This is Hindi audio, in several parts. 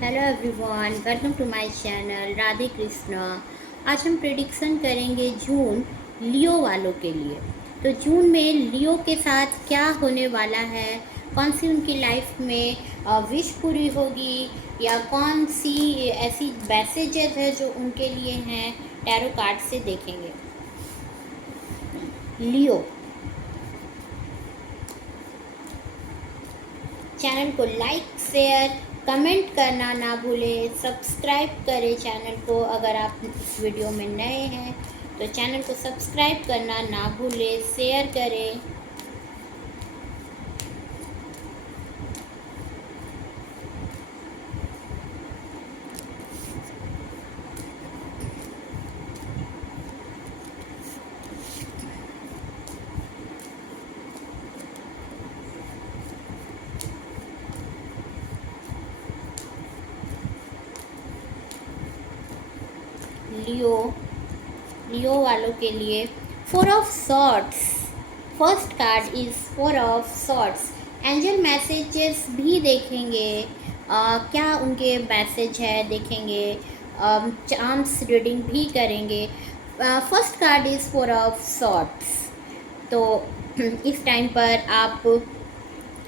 Hello everyone, welcome to my channel Radhe Krishna. आज हम प्रेडिक्शन करेंगे जून लियो वालों के लिए। तो जून में लियो के साथ क्या होने वाला है, कौन सी उनकी लाइफ में विश पूरी होगी या कौन सी ऐसी मैसेजेस है जो उनके लिए हैं, टैरो कार्ड से देखेंगे। लियो, चैनल को लाइक शेयर कमेंट करना ना भूलें, सब्सक्राइब करें चैनल को। अगर आप इस वीडियो में नए हैं तो चैनल को सब्सक्राइब करना ना भूलें, शेयर करें। लियो, लियो वालों के लिए 4 of swords. First card is 4 of swords. Angel messages भी देखेंगे, क्या उनके मैसेज है देखेंगे, चार्म्स रीडिंग भी करेंगे। First card is 4 of swords. तो इस टाइम पर आप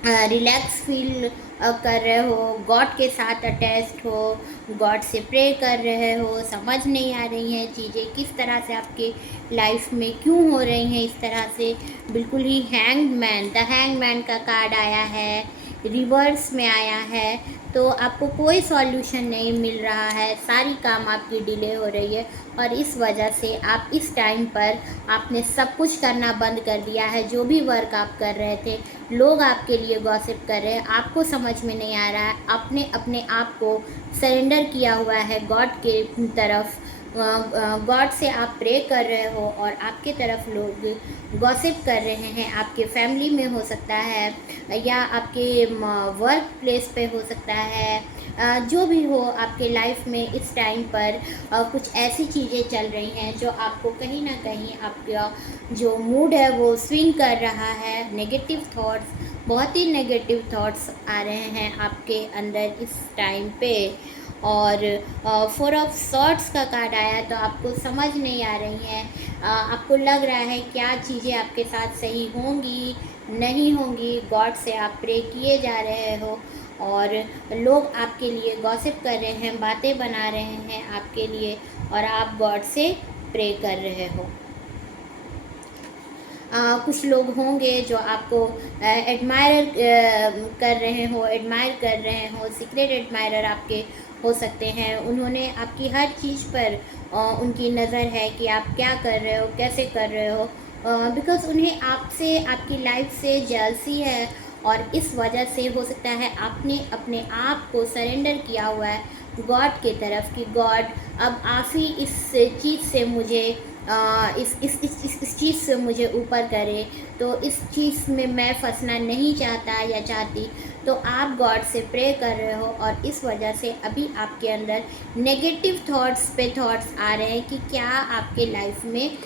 रिलैक्स फील कर रहे हो, गॉड के साथ अटैच्ड हो, गॉड से प्रे कर रहे हो, समझ नहीं आ रही हैं चीज़ें किस तरह से आपके लाइफ में क्यों हो रही हैं इस तरह से। बिल्कुल ही हैंगमैन, द हैंगमैन का कार्ड आया है, रिवर्स में आया है। तो आपको कोई सॉल्यूशन नहीं मिल रहा है, सारी काम आपकी डिले हो रही है और इस वजह से आप इस टाइम पर आपने सब कुछ करना बंद कर दिया है। जो भी वर्क आप कर रहे थे, लोग आपके लिए गॉसिप कर रहे हैं, आपको समझ में नहीं आ रहा है। आपने अपने आप को सरेंडर किया हुआ है गॉड के तरफ, गॉड से आप प्रे कर रहे हो और आपके तरफ लोग गॉसिप कर रहे हैं। आपके फैमिली में हो सकता है या आपके वर्क प्लेस पे हो सकता है, जो भी हो आपके लाइफ में इस टाइम पर कुछ ऐसी चीज़ें चल रही हैं जो आपको कहीं ना कहीं आपका जो मूड है वो स्विंग कर रहा है। नेगेटिव थॉट्स, बहुत ही नेगेटिव थॉट्स आ रहे हैं आपके अंदर इस टाइम पे। और 4 ऑफ सॉर्ड्स का कार्ड आया तो आपको समझ नहीं आ रही हैं, आपको लग रहा है क्या चीज़ें आपके साथ सही होंगी नहीं होंगी। गॉड से आप प्रे किए जा रहे हो और लोग आपके लिए गॉसिप कर रहे हैं, बातें बना रहे हैं आपके लिए और आप गॉड से प्रे कर रहे हो। कुछ लोग होंगे जो आपको एडमायर कर रहे हो, एडमायर कर रहे हो, सीक्रेट एडमायरर आपके हो सकते हैं। उन्होंने आपकी हर चीज़ पर उनकी नज़र है कि आप क्या कर रहे हो, कैसे कर रहे हो, बिकॉज़ उन्हें आपसे, आपकी लाइफ से जेलसी है और इस वजह से हो सकता है आपने अपने आप को सरेंडर किया हुआ है गॉड के तरफ कि गॉड अब आप ही इस चीज़ से मुझे इस चीज़ से मुझे ऊपर करे। तो इस चीज़ में मैं फंसना नहीं चाहता या चाहती। तो आप गॉड से प्रे कर रहे हो और इस वजह से अभी आपके अंदर नेगेटिव थॉट्स पे थॉट्स आ रहे हैं कि क्या आपके लाइफ में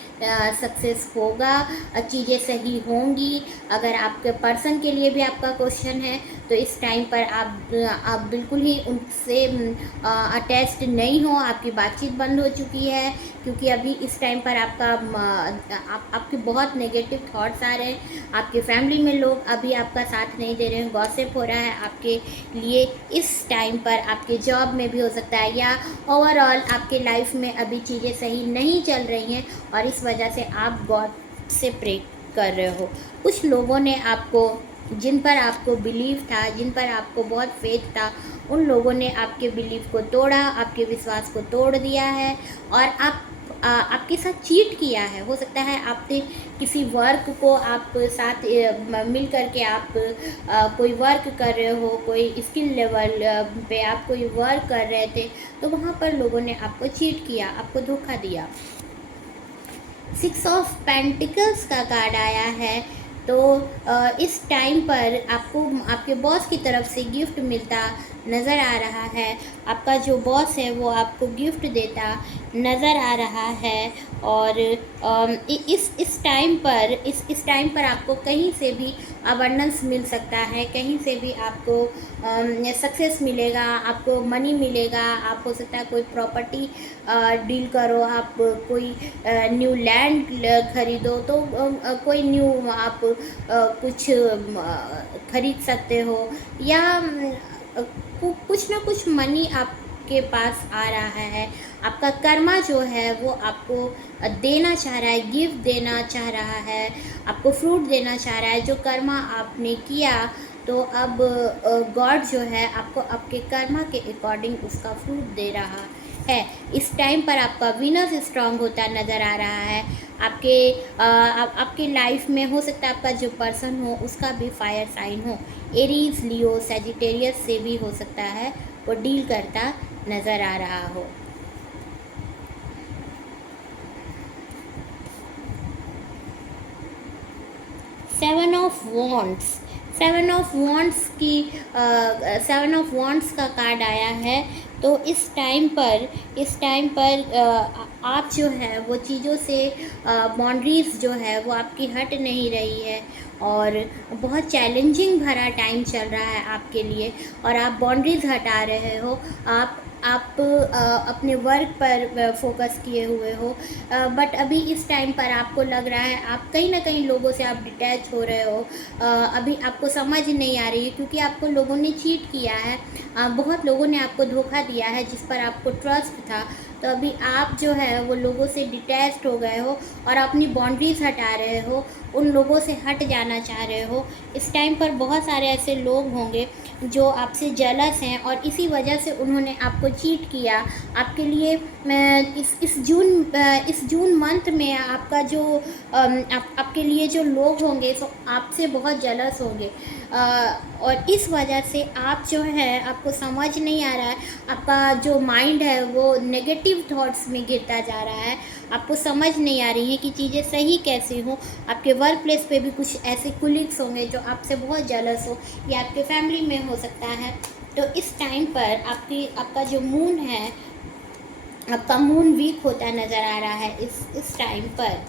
सक्सेस होगा, चीज़ें सही होंगी। अगर आपके पर्सन के लिए भी आपका क्वेश्चन है तो इस टाइम पर आप बिल्कुल ही उनसे अटैच्ड नहीं हो, आपकी बातचीत बंद हो चुकी है क्योंकि अभी इस टाइम पर आपके बहुत नेगेटिव थॉट्स आ रहे हैं। आपके फैमिली में लोग अभी आपका साथ नहीं दे रहे हैं, गॉसिप हो रहा है आपके लिए इस टाइम पर। आपके जॉब में भी हो सकता है या ओवरऑल आपके लाइफ में अभी चीज़ें सही नहीं चल रही हैं और इस वजह से आप गॉड से प्रे कर रहे हो। कुछ लोगों ने आपको, जिन पर आपको बिलीव था, जिन पर आपको बहुत फेथ था, उन लोगों ने आपके बिलीव को तोड़ा, आपके विश्वास को तोड़ दिया है और आपके साथ चीट किया है। हो सकता है आपने किसी वर्क को आप साथ मिल कर के आप कोई वर्क कर रहे हो, कोई स्किल लेवल पे आप कोई वर्क कर रहे थे, तो वहाँ पर लोगों ने आपको चीट किया, आपको धोखा दिया। 6 ऑफ पेंटिकल्स का कार्ड आया है। तो इस टाइम पर आपको आपके बॉस की तरफ से गिफ्ट मिलता, नज़र आ रहा है। आपका जो बॉस है वो आपको गिफ्ट देता नज़र आ रहा है। और इस टाइम पर आपको कहीं से भी अबंडेंस मिल सकता है, कहीं से भी आपको सक्सेस मिलेगा, आपको मनी मिलेगा। आप हो सकता है कोई प्रॉपर्टी डील करो, आप कोई न्यू लैंड खरीदो, तो कोई न्यू आप कुछ खरीद सकते हो, या कुछ ना कुछ मनी आपके पास आ रहा है। आपका कर्मा जो है वो आपको देना चाह रहा है, गिफ्ट देना चाह रहा है, आपको फ्रूट देना चाह रहा है। जो कर्मा आपने किया, तो अब गॉड जो है आपको आपके कर्मा के अकॉर्डिंग उसका फ्रूट दे रहा है। इस टाइम पर आपका वीनस स्ट्रांग होता नज़र आ रहा है। आपके लाइफ में हो सकता है आपका जो पर्सन हो उसका भी फायर साइन हो, एरीज, लियो, सजिटेरियस से भी हो सकता है वो डील करता नज़र आ रहा हो। सेवन ऑफ वॉन्ड्स का कार्ड आया है। तो इस टाइम पर आप जो है वो चीज़ों से बाउंड्रीज़ जो है वो आपकी हट नहीं रही है, और बहुत चैलेंजिंग भरा टाइम चल रहा है आपके लिए, और आप बाउंड्रीज़ हटा रहे हो। आप अपने वर्क पर फोकस किए हुए हो, बट अभी इस टाइम पर आपको लग रहा है आप कहीं ना कहीं लोगों से आप डिटैच हो रहे हो। अभी आपको समझ नहीं आ रही है, क्योंकि आपको लोगों ने चीट किया है, बहुत लोगों ने आपको धोखा दिया है जिस पर आपको ट्रस्ट था। तो अभी आप जो है वो लोगों से डिटैच्ड हो गए हो, और अपनी बाउंड्रीज हटा रहे हो, उन लोगों से हट जाना चाह रहे हो। इस टाइम पर बहुत सारे ऐसे लोग होंगे जो आपसे जेलस हैं, और इसी वजह से उन्होंने आपको चीट किया। आपके लिए इस जून मंथ में आपका जो आपके लिए जो लोग होंगे सो आपसे बहुत जेलस होंगे, और इस वजह से आप जो है आपको समझ नहीं आ रहा है, आपका जो माइंड है वो नेगेटिव थॉट्स में गिरता जा रहा है। आपको समझ नहीं आ रही है कि चीज़ें सही कैसे हों। आपके वर्क प्लेस पे भी कुछ ऐसे कुलीग्स होंगे जो आपसे बहुत जेलस हो, या आपके फैमिली में हो सकता है। तो इस टाइम पर आपका जो मून है, आपका मून वीक होता नज़र आ रहा है इस टाइम पर,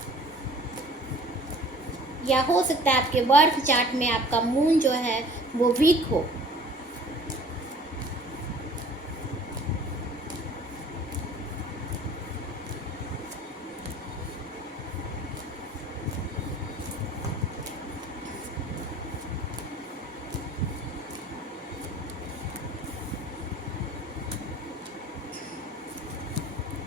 या हो सकता है आपके बर्थ चार्ट में आपका मून जो है वो वीक हो।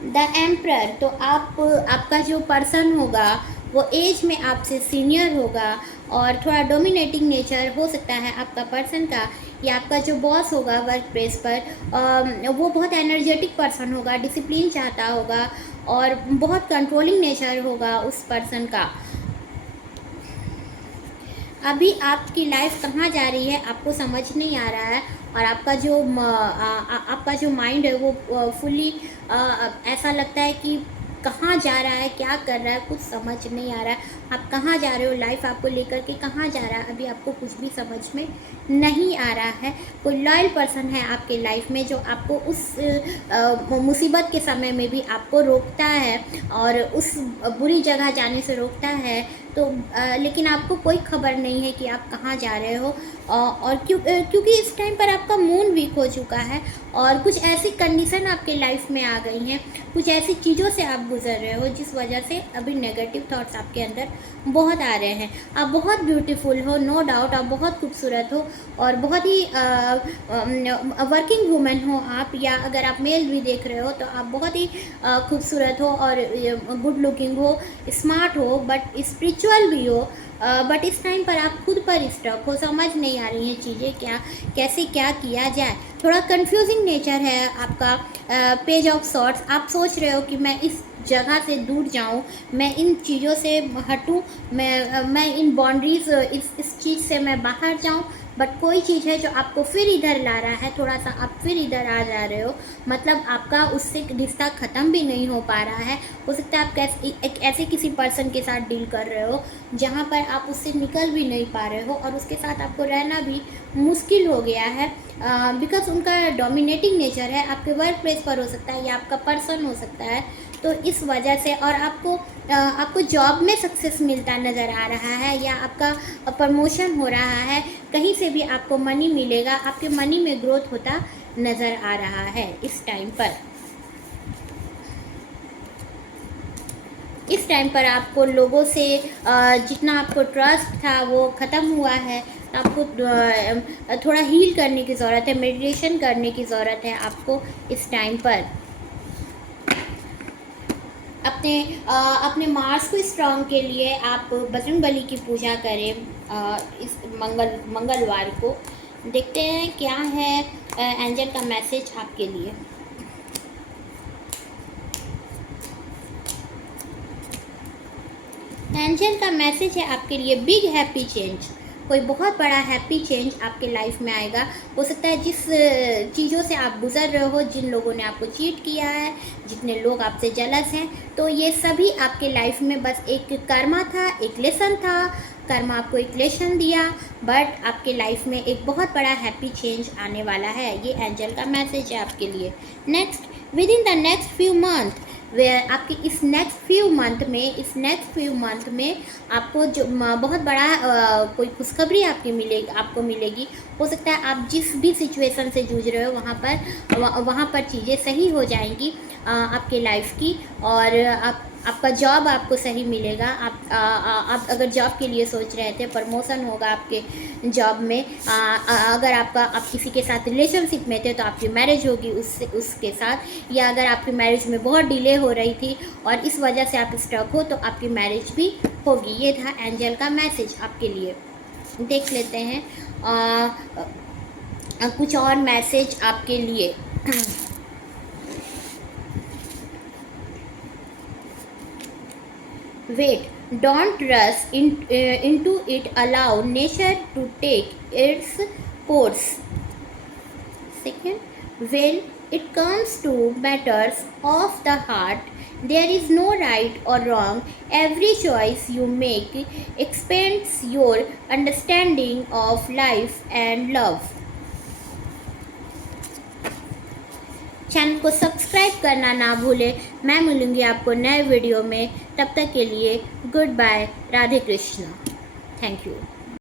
द एम्प्रर, तो आपका जो पर्सन होगा वो एज में आपसे सीनियर होगा, और थोड़ा डोमिनेटिंग नेचर हो सकता है आपका पर्सन का, या आपका जो बॉस होगा वर्क प्लेस पर वो बहुत एनर्जेटिक पर्सन होगा, डिसिप्लिन चाहता होगा, और बहुत कंट्रोलिंग नेचर होगा उस पर्सन का। अभी आपकी लाइफ कहाँ जा रही है आपको समझ नहीं आ रहा है, और आपका जो माइंड है वो फुली ऐसा लगता है कि कहाँ जा रहा है, क्या कर रहा है, कुछ समझ नहीं आ रहा है। आप कहाँ जा रहे हो, लाइफ आपको लेकर के कहाँ जा रहा है, अभी आपको कुछ भी समझ में नहीं आ रहा है। कोई लॉयल पर्सन है आपके लाइफ में जो आपको उस मुसीबत के समय में भी आपको रोकता है, और उस बुरी जगह जाने से रोकता है। तो लेकिन आपको कोई खबर नहीं है कि आप कहाँ जा रहे हो, और क्योंकि इस टाइम पर आपका मून वीक हो चुका है, और कुछ ऐसी कंडीशन आपके लाइफ में आ गई हैं, कुछ ऐसी चीज़ों से आप गुजर रहे हो जिस वजह से अभी नेगेटिव थॉट्स आपके अंदर बहुत आ रहे हैं। आप बहुत ब्यूटीफुल हो, नो डाउट, आप बहुत खूबसूरत हो, और बहुत ही वर्किंग वुमेन हो आप, या अगर आप मेल भी देख रहे हो तो आप बहुत ही खूबसूरत हो, और गुड लुकिंग हो, स्मार्ट हो, बट स्पिरिचुअल भी हो। बट इस टाइम पर आप खुद पर स्टक हो, समझ नहीं आ रही हैं चीज़ें कैसे क्या किया जाए। थोड़ा कंफ्यूजिंग नेचर है आपका। पेज ऑफ सॉर्ट्स, आप सोच रहे हो कि मैं इस जगह से दूर जाऊं, मैं इन चीज़ों से हटूं, मैं इन बाउंड्रीज, इस चीज़ से मैं बाहर जाऊं, बट कोई चीज़ है जो आपको फिर इधर ला रहा है, थोड़ा सा आप फिर इधर आ जा रहे हो, मतलब आपका उससे रिश्ता ख़त्म भी नहीं हो पा रहा है। हो सकता है आप एक ऐसे किसी पर्सन के साथ डील कर रहे हो जहाँ पर आप उससे निकल भी नहीं पा रहे हो और उसके साथ आपको रहना भी मुश्किल हो गया है, बिकॉज उनका डोमिनेटिंग नेचर है। आपके वर्क प्लेस पर हो सकता है या आपका पर्सन हो सकता है, तो इस वजह से। और आपको जॉब में सक्सेस मिलता नज़र आ रहा है या आपका प्रमोशन हो रहा है, कहीं से भी आपको मनी मिलेगा, आपके मनी में ग्रोथ होता नज़र आ रहा है इस टाइम पर। इस टाइम पर आपको लोगों से जितना आपको ट्रस्ट था वो ख़त्म हुआ है। आपको थोड़ा हील करने की ज़रूरत है, मेडिटेशन करने की ज़रूरत है आपको इस टाइम पर। अपने मार्स को स्ट्रॉन्ग के लिए आप बजरंगबली की पूजा करें इस मंगलवार को। देखते हैं क्या है एंजल का मैसेज आपके लिए। एंजल का मैसेज है आपके लिए बिग हैप्पी चेंज। कोई बहुत बड़ा हैप्पी चेंज आपके लाइफ में आएगा। हो सकता है जिस चीज़ों से आप गुजर रहे हो, जिन लोगों ने आपको चीट किया है, जितने लोग आपसे जलस हैं, तो ये सभी आपके लाइफ में बस एक कर्मा था, एक लेसन था। कर्मा आपको एक लेसन दिया, बट आपके लाइफ में एक बहुत बड़ा हैप्पी चेंज आने वाला है। ये एंजल का मैसेज है आपके लिए। Next, within the next few month, वे आपके इस नेक्स्ट फ्यू मंथ में आपको जो बहुत बड़ा कोई खुशखबरी आपको मिलेगी। हो सकता है आप जिस भी सिचुएशन से जूझ रहे हो वहाँ पर चीज़ें सही हो जाएंगी आपके लाइफ की, और आपका जॉब आपको सही मिलेगा। आप अगर जॉब के लिए सोच रहे थे, प्रमोशन होगा आपके जॉब में। अगर आप किसी के साथ रिलेशनशिप में थे तो आपकी मैरिज होगी उसके साथ, या अगर आपकी मैरिज में बहुत डिले हो रही थी और इस वजह से आप स्टक हो तो आपकी मैरिज भी होगी। ये था एंजल का मैसेज आपके लिए। देख लेते हैं कुछ और मैसेज आपके लिए। Wait, don't rush into it. Allow nature to take its course. Second, when it comes to matters of the heart, there is no right or wrong. Every choice you make expands your understanding of life and love. Channel को सब्सक्राइब करना ना भूलें। मैं मिलूँगी आपको नए वीडियो में, तब तक के लिए goodbye, Radhe Krishna, thank you.